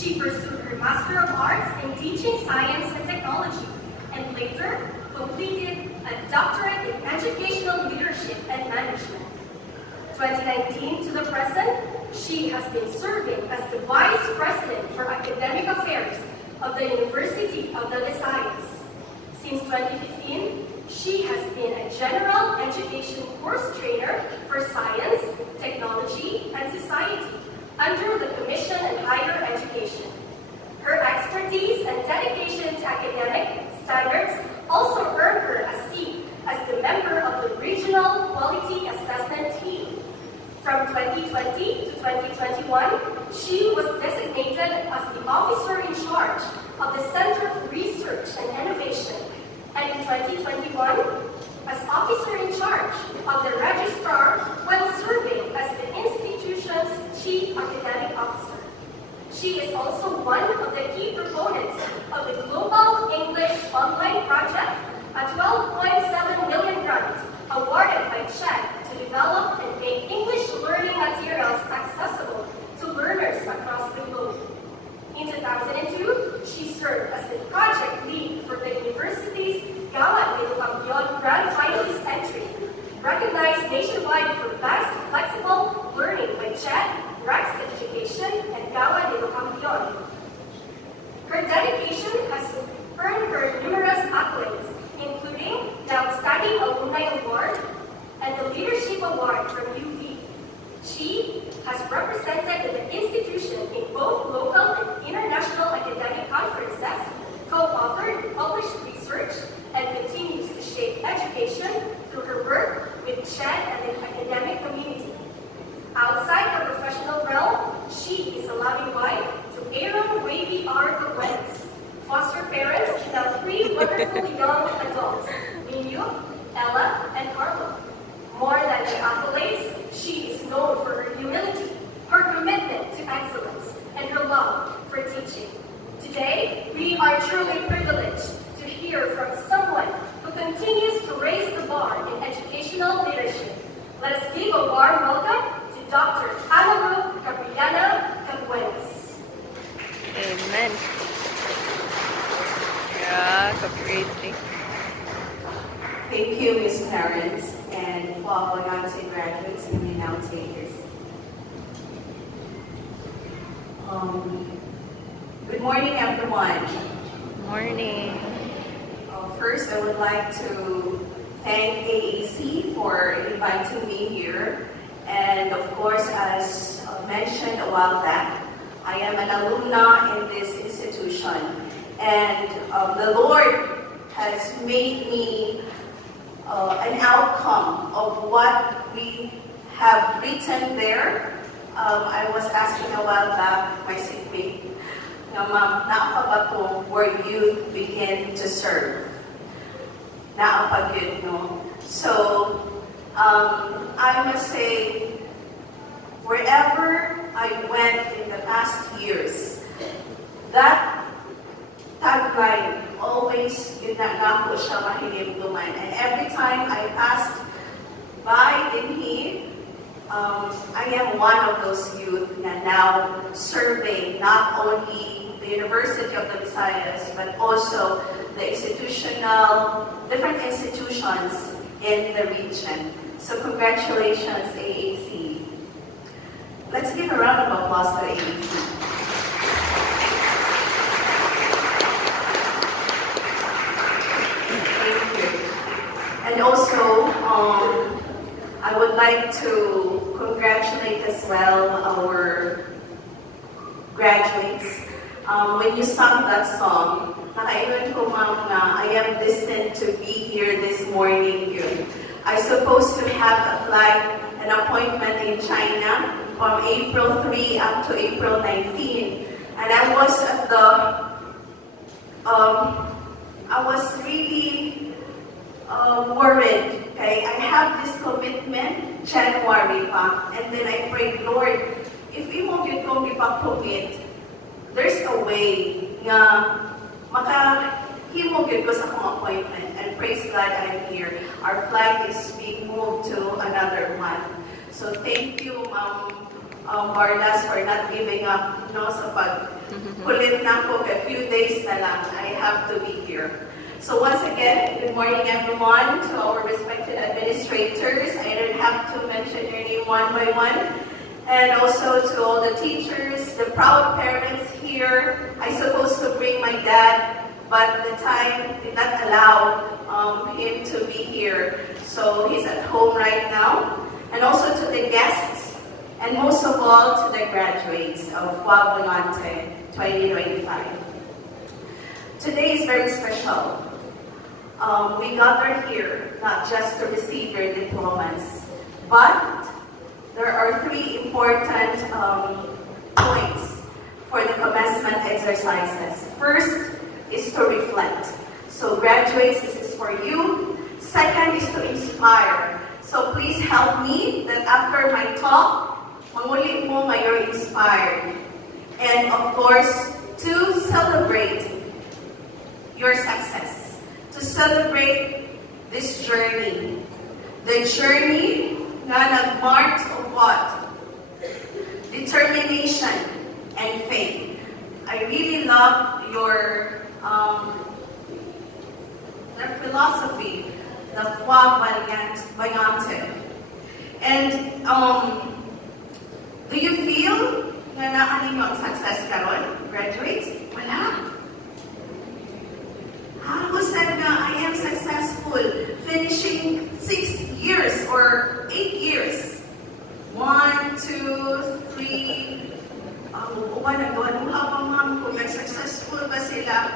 She pursued her Master of Arts in Teaching Science and Technology, and later completed a doctorate in Educational Leadership and Management. 2019 to the present, she has been serving as the Vice President for Academic Affairs of the University of the Visayas. Since 2015, she has been a General Education Course Trainer for Science, Technology, and Society under the Commission on Higher Education. Her expertise and dedication to academic standards also earned her a seat as the member of the Regional Quality Assessment Team. From 2020 to 2021, she was designated as the officer in charge of the Center for Research and Innovation, and in 2021, as officer in charge of the registrar while serving as the institution's chief academic officer. She is also one of the key proponents of the Global English Online Project, a 12.7 million grant awarded by CHED to develop and make English learning materials accessible to learners across the globe. In 2002, she served as the project lead for the university's Gawad de Campion Grand Finalist entry, recognized nationwide for best flexible learning by CHED, Rex Education, and Gawad de Campion. Her dedication has earned her numerous accolades, including the Outstanding Alumni Award and the Leadership Award from UV. She has represented the institution in both local and international academic conferences, co-authored published research, and continues to shape education through her work with CHED and the academic community. Outside her professional realm, she is a loving wife to Aaron Wavy R. Gawens, foster parents to the three wonderful young adults, Minyu, Ella, and Carlo. More than her accolades, she is known for her humility, her commitment to excellence, and her love for teaching. Today, we are truly privileged to hear from someone who continues to raise the bar in educational leadership. Let us give a warm welcome to Dr. Ana Ruth Gabriela Cabuenas. Amen. Yeah, copyright. Thank you, Ms. Parents, and for our Yonsei graduates and the now takers. Good morning, everyone. Good morning. First, I would like to thank AAC for inviting me here. And of course, as mentioned a while back, I am an alumna in this institution. And the Lord has made me an outcome of what we have written there. I was asking a while back my seatmate, Ma'am, naapag where youth begin to serve. Naapag yun, no? So, I must say, wherever I went in the past years, that tagline always yun na ko siya mahinimduman. And every time I passed by in here, I am one of those youth na now serving not only the University of the Visayas, but also the different institutions in the region. So congratulations, AAC. Let's give a round of applause to AAC. Thank you. And also, I would like to congratulate as well our graduates. When you sung that song, nakailan ko ma'am na I am destined to be here this morning yun. I supposed to have a flight, an appointment in China from April 3 up to April 19. And I was at the, I was really worried. Okay, I have this commitment January pa, and then I prayed, Lord, if we won't get kong ipakomit, there's a way nga makahimogid ko sa akong appointment, and praise God I'm here. Our flight is being moved to another month. So thank you, Ma'am Bardas for not giving up, no, sa pag-kulit na po, a few days na lang, I have to be here. So once again, good morning everyone, to our respected administrators. I don't have to mention your name one by one. And also to all the teachers, the proud parents here. I supposed to bring my dad, but the time did not allow him to be here. So he's at home right now. And also to the guests, and most of all to the graduates of FWA Bungante 2025. Today is very special. We gather here not just to receive your diplomas, but there are three important points for the commencement exercises. First is to reflect. So graduates, this is for you. Second is to inspire. So please help me that after my talk, mangulit mo you're inspired. And of course, to celebrate your success. To celebrate this journey. The journey na nagmarked of what? Determination and faith. I really love your philosophy, the FWA Bungante. And do you feel na naanin nyo ang success karon, graduates? Wala. Who said na I am successful finishing 6 years or 8 years? 1, 2, 3. Uban na doon. Habang kung successful ba sila?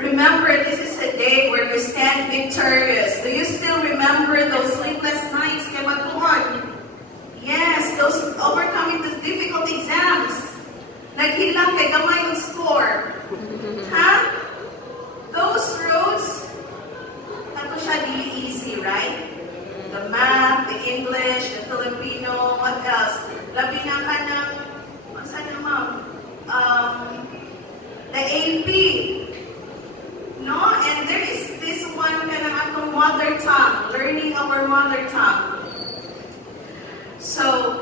Remember, this is a day where we stand victorious. Do you still remember those sleepless nights? Yes, those overcoming those difficult exams. Naghilang kay gamay yung score. Ha? Those roads, nato siya really easy, right? The math, the English, the Filipino, what else? Labi na ka ng, saan na ma'am? The AP. No? And there is this one ka ng atong mother tongue, learning our mother tongue. So,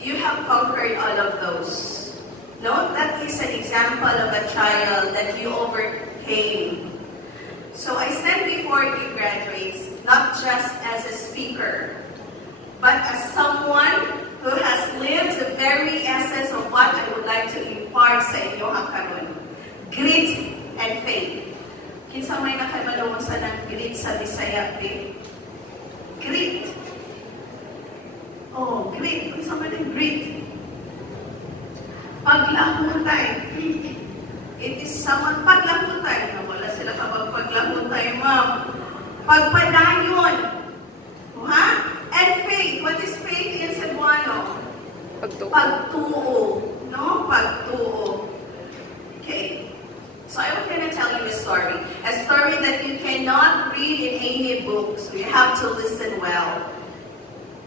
you have conquered all of those. No? That is an example of a child that you overcame. So, I stand before you graduates, not just as a speaker, but as someone who has lived the very essence of what I would like to impart sa inyo karon. Grit and faith. Kinsa may nakamalungon sa ng grit sa Bisaya, babe? Grit. Oh, grit. Kinsa may ng grit? Paglahutay. It is someone paglahutay. Wala sila kapag paglahutay, ma'am. Pagpadayon. Ha? And faith. What is faith in Cebuano? Pagtuo. Pagtuo. No? Pagtuo. Okay. So I was going to tell you a story that you cannot read in any book, so you have to listen well.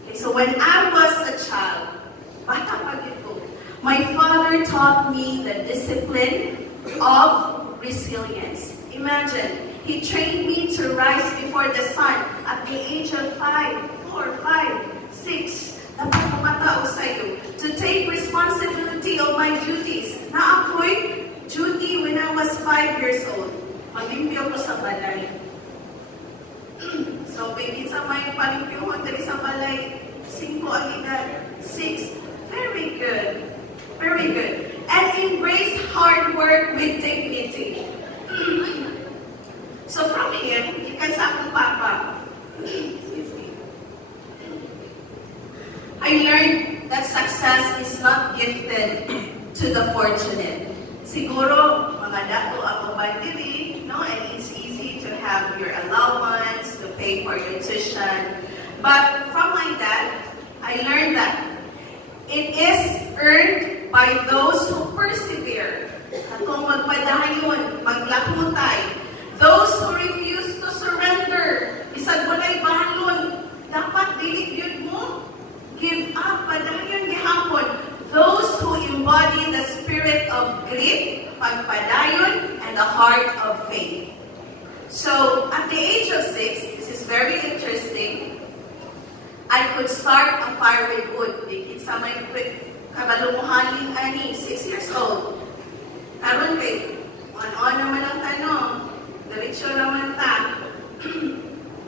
Okay, so when I was a child, bata pa gito, my father taught me the discipline of resilience. Imagine, he trained me to rise before the sun at the age of 5, 4, 5, 6. Dapat pumatao sa'yo to take responsibility of my duties. Na ako'y duty when I was 5 years old. Mag-limpyo ko sa balay. So, baby, sa may palimpyohon dali sa balay, 5 ang edad, 6. Very good. Very good. And embrace hard work with dignity. So, from him, ikan sa akong papa, I learned that success is not gifted to the fortunate. Siguro, mga dato ako ba diri, no? And it's easy to have your allowance, to pay for your tuition. But from my dad, I learned that it is earned by those who persevere. Atong magpadayon, maglahutay. Those who refuse to surrender. Isag walay balon, dapat dili yun mo. Give up, padayon gihapon. Those who embody the spirit of grit, pagpadayon, and the heart of faith. So, at the age of 6, this is very interesting, I could start a fire with wood. sa may kabalumuhaling ani, 6 years old. Karon kay, on naman ang tanong, diretsyo naman ta.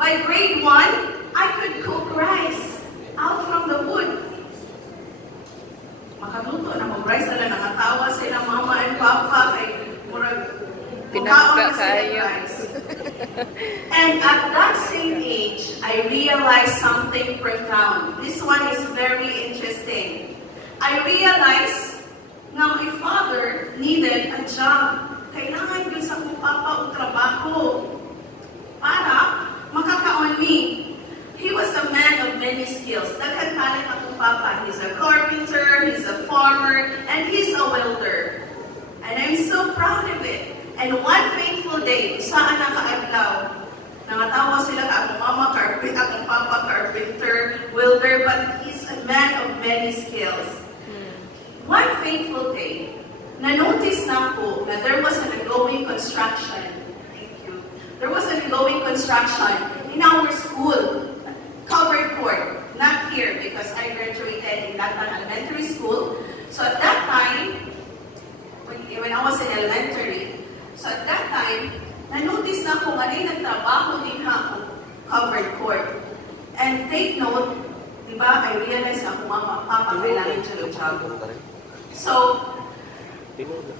By grade 1, I could cook rice out from the wood. Makaluto na mag-rice na nakatawa sila mama and papa kay murag pinagka kayo. And at that same age, I realized something profound. This one is very interesting. I realized na my father needed a job. Kailangan yun sa kong papa o trabaho para makakaon me. He was a man of many skills. Daghan talent akong papa. He's a carpenter, he's a farmer, and he's a welder. And I'm so proud of it. And one fateful day, saan nakaadlaw, nangatawa sila ka akong mama, akong papa, carpenter, welder, but he's a man of many skills. One fateful day, na-notice na ako na there was an ongoing construction. Thank you. There was an ongoing construction in our school, covered court. Not here because I graduated in Latan Elementary School. So at that time, when I was in elementary, so at that time, na-notice na ako nga nagtrabaho din ako, covered court. And take note, di ba, I realized na kung mama, papa, kailangan siya ng job. So,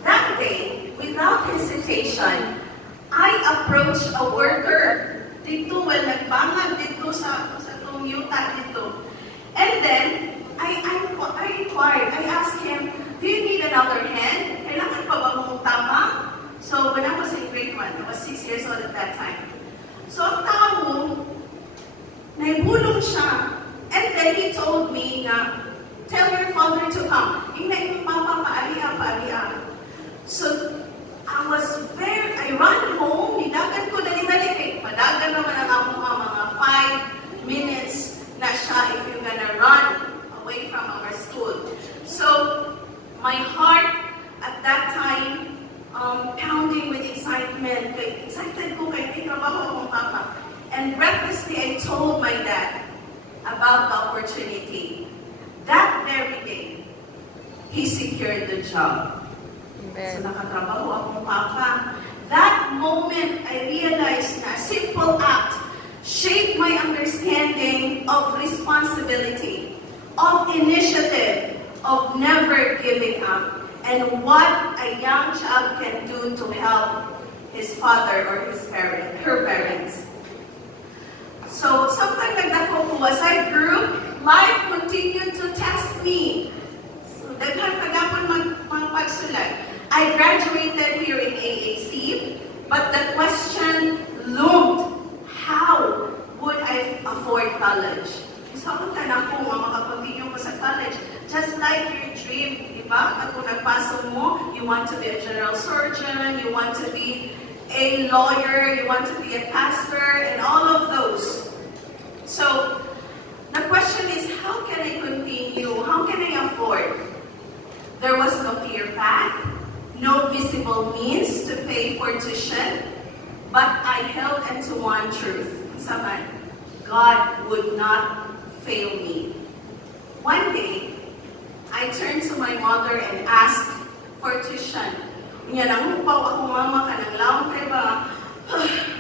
that day, without hesitation, I approached a worker dito, well, nagbangag dito sa itong yuta dito. And then, I inquired, I asked him, do you need another hand? Kailangan pa ba mong tama? So, when I was in grade 1, I was 6 years old at that time. So, ang tao, naibulong siya. And then he told me na, tell your father to come. Yung na papa, paaliya. So, I ran home, nidagan ko na nidalik. Madagan naman ang akong mga 5 minutes na siya if you're gonna run away from our school. So, my heart at that time, pounding with excitement. Excited ko kay trabaho akong papa. And breathlessly, I told my dad about the opportunity. That very day, he secured the job. So nakatrabaho akong papa. That moment, I realized na a simple act shaped my understanding of responsibility, of initiative, of never giving up, and what a young child can do to help his father or her parents. So, something like that po, as I grew, life continued to test me. So, daghan pagapon magpagsulat. I graduated here in AAC, but the question loomed, how would I afford college? Gusto ko tanak ko, makakontinue ko sa college. Just like your dream, di ba? Kung nagpasok mo, you want to be a general surgeon, you want to be a lawyer, you want to be a pastor, and all of those. So, the question is, how can I continue? How can I afford? There was no clear path, no visible means to pay for tuition, but I held into one truth. Saman, God would not fail me. One day, I turned to my mother and asked for tuition. Nga nangupaw ako, mama, kanang laong kay ba?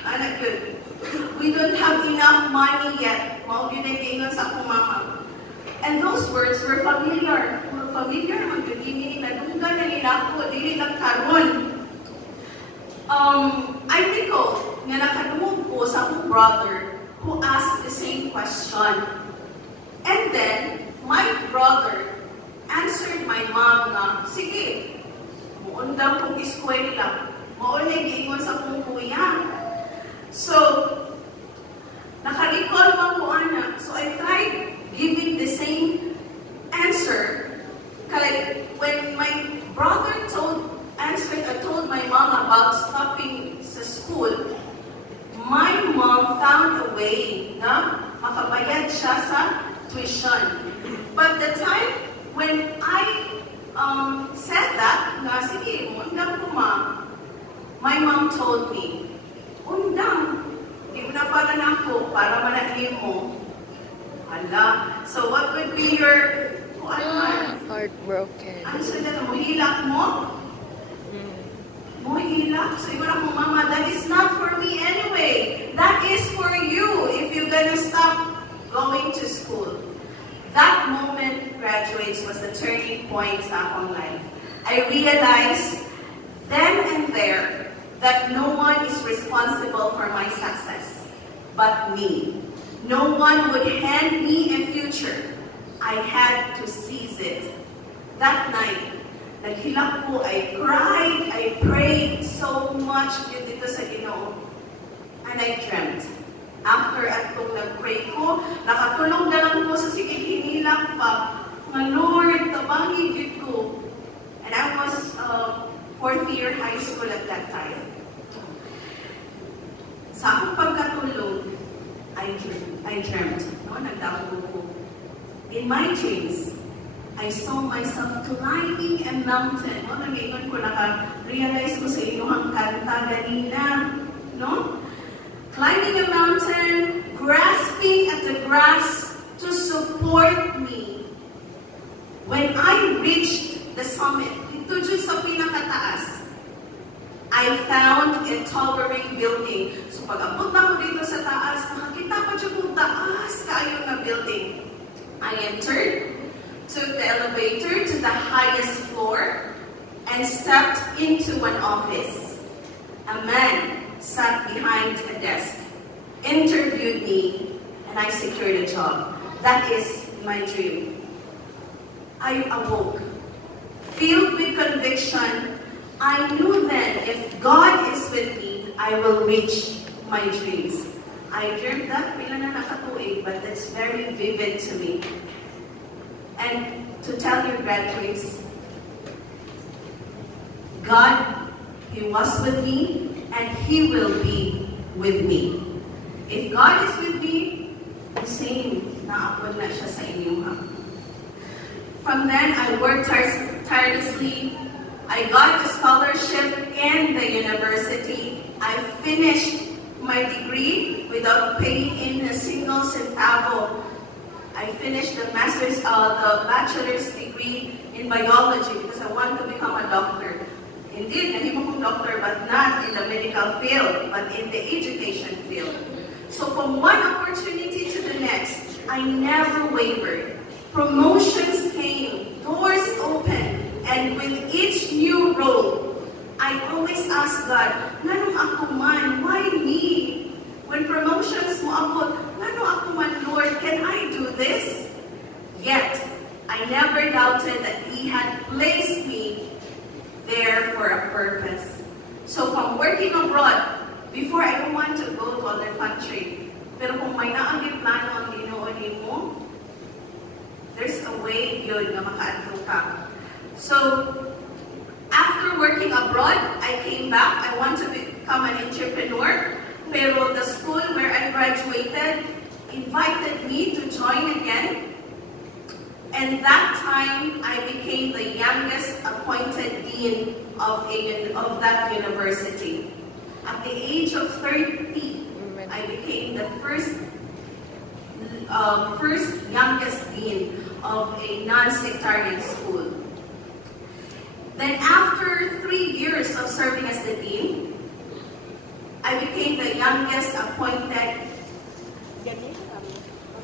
Anak yun. We don't have enough money yet. Maugin sa akong mama. And those words were familiar. Familiar naman yun. Hindi nadunggan na nila ako. Dili nagkaroon. I recall nga nakadungog ko sa akong brother who asked the same question. And then, my brother answered my mom na, sige, muundang kong eskwela. Maunay giingon sa akong kuya. So, nakarecall man ko ana. So, I tried giving the same answer. Kaya, when my brother told my mom about stopping sa school, my mom found a way na makabayad siya sa tuition. But the time when I said that, na sige, undang ko ma, my mom told me, undang, di mo na para na ako, para managin mo. Hala. So what would be your Kuan man. Heartbroken. Ano sa dito? Mohilak mo? Mohilak? So yun ako, Mama, that is not for me anyway. That is for you if you're gonna stop going to school. That moment, graduates, was the turning point sa akong life. I realized then and there that no one is responsible for my success but me. No one would hand me a future. I had to seize it. That night, naghilak ko, I cried, I prayed so much dito sa Ginoo. And I dreamt. After atong nag-pray ko, nakatulong na lang ko sa sige hinilak pa. Nga Lord, tabangi gid ko. And I was 4th year high school at that time. Sa akong pagkatulog, I dreamt. No, nagdako ko. In my dreams, I saw myself climbing a mountain. No, nag-iwan ko, naka-realize ko sa inyong kanta ganina. No? Climbing a mountain, grasping at the grass to support me. When I reached the summit, ito dyan sa pinakataas, I found a towering building. So pag-abot na ko dito sa taas, nakakita ko dyan kung taas kayo na building. I entered, took the elevator to the highest floor, and stepped into an office. A man sat behind a desk, interviewed me, and I secured a job. That is my dream. I awoke, filled with conviction. I knew then if God is with me, I will reach my dreams. I dreamed that, pila na nakatuig, but that's very vivid to me. And to tell your graduates, God, He was with me, and He will be with me. If God is with me, the same na ako na siya sa inyo. From then, I worked tirelessly. I got a scholarship in the university. I finished my degree without paying in a single centavo. I finished the bachelor's degree in biology because I want to become a doctor. Indeed, nahimo kong doctor, but not in the medical field, but in the education field. So from one opportunity to the next, I never wavered. Promotions came, doors opened, and with each new role, I always ask God, "Nganong ako man? Why me?" When promotions mo abot, "Ngano ako man, Lord? Can I do this?" Yet, I never doubted that He had placed me there for a purpose. So from working abroad, before I don't want to go to other country, pero kung may naangin plano ang Ginoo nimo, there's a way yun na makaadto ka. So, after working abroad, I came back. I want to become an entrepreneur. Pero the school where I graduated invited me to join again. And that time, I became the youngest appointed dean of that university. At the age of 30, I became the first youngest dean of a non-sectarian school. Then after 3 years of serving as the dean, I became the youngest appointed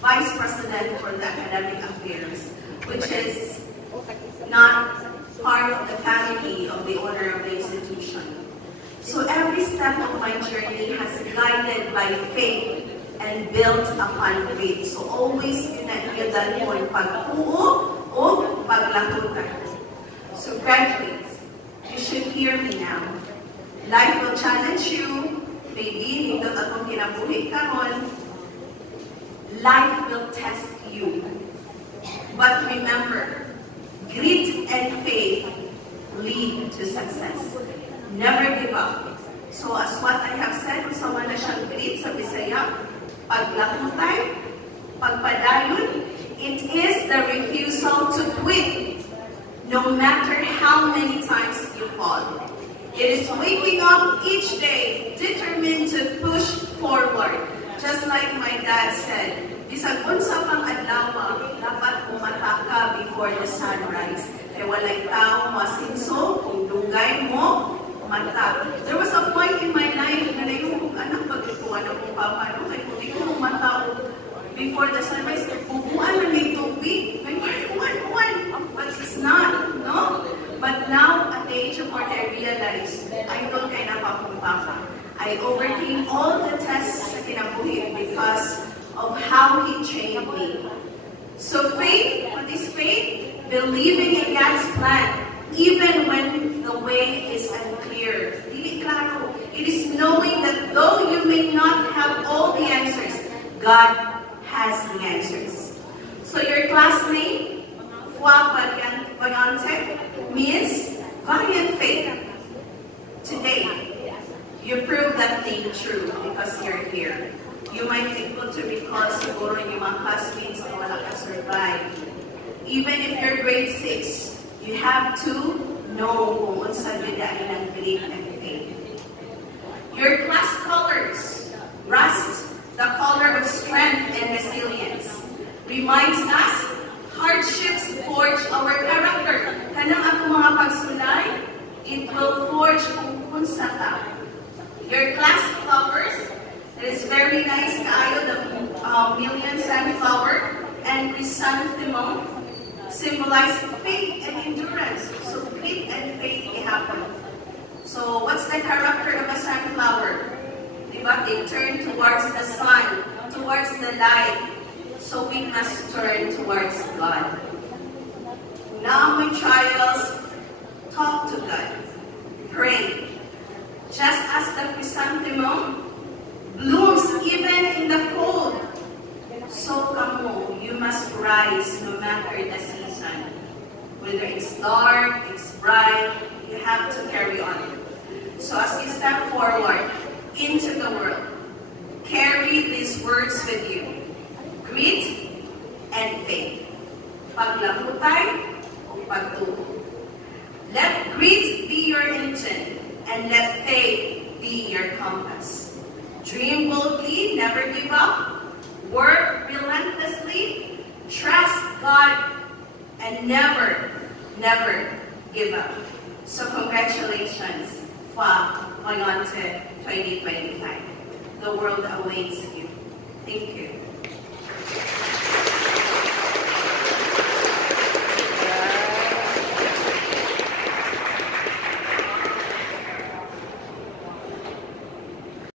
vice president for the academic affairs, which is not part of the family of the owner of the institution. So every step of my journey has guided by faith and built upon faith. So always yun mo yung pag-uo o paglahutan. So graduates, you should hear me now. Life will challenge you. Maybe nindot atong kinabuhi karon. Life will test you. But remember, grit and faith lead to success. Never give up. So as what I have said, sa mga na siyang grit sa Bisaya, paglahutan, pagpadayon, it is the refusal to quit, no matter how many times you fall. It is waking up each day, determined to push forward. Just like my dad said, bisag unsa pang adlaw, dapat mata ka before the sunrise. Kaya walay taong masinso, kung dugay mo, mata. There was a point in my life na yung anak pagkikuha na kung paano, kaya kung ikaw mong mata before the sunrise, bubuan na may tubig. May buwan. But it's not, no? But now, at the age of 40, I realized, I don't kaya na papumpaka. I overcame all the tests sa kinabuhi because of how He trained me. So faith, what is faith? Believing in God's plan, even when the way is unclear. Dili klaro. It is knowing that though you may not have all the answers, God has the answers. So your classmate, Fua Valiante, means valiant faith. Today, you prove that thing true because you're here. You might be able to recall siguro yung mga classmates na wala ka survive. Even if you're grade 6, you have to know kung unsa bidaan ng belief and faith. Your class colors, rust, the color of strength and resilience, reminds us hardships forge our character. Kanang ako mga pagsulay, it will forge kung unsa ta. Your class flowers, it is very nice kaayo, the million sunflower and chrysanthemum symbolize faith and endurance. So faith and faith happen. So what's the character of a sunflower? Diba? They turn towards the sun, towards the light. So we must turn towards God. Now my trials, talk to God. Pray. Just as the chrysanthemum blooms even in the cold, so kamo, you must rise no matter the season. Whether it's dark, it's bright, you have to carry on. So as you step forward into the world, carry these words with you. Grit and faith. Paglambutay o pagtuo. Let grit be your engine and let faith be your compass. Dream boldly, never give up. Work relentlessly, trust God, and never, never give up. So congratulations, Fua Valiante 2025. The world awaits you. Thank you.